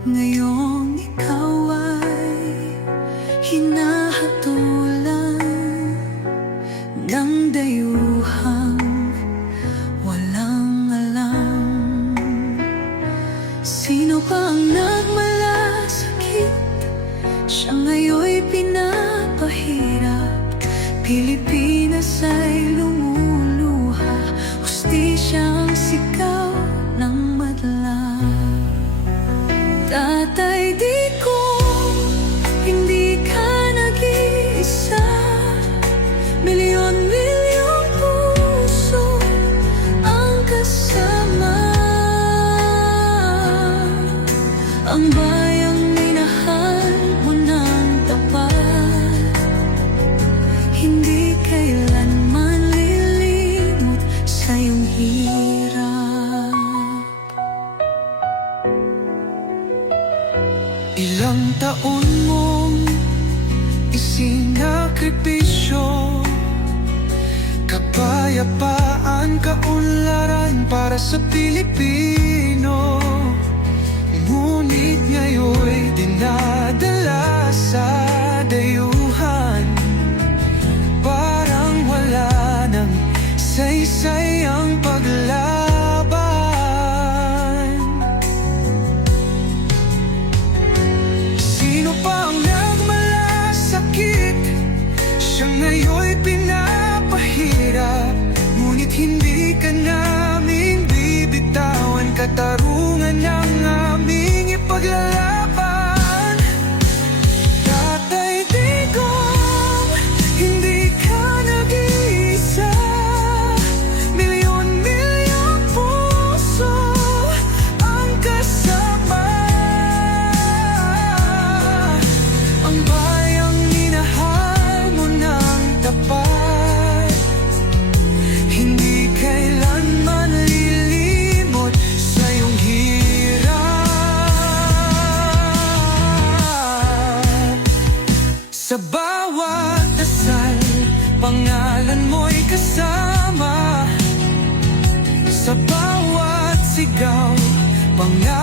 Ngayong ikaw ay hinahatulan ng dayuhang walang alam. Sino pa ang nagmalasakit? Siya ngayoy Pilipinas ay lumuluha. Justisya ang sikat Di ko Hindi ka nag-iisa. Milyon-milyong puso Ang kasama. Ang bayang minahal mo ng tapat. Hindi Ilang taon mong isinakripisyo? Kapayapaan, kaunlaran para sa Pilipino Siya ngayon'y Sa bawat dasal, pangalan mo'y kasama. Sa bawat sigaw, pangalan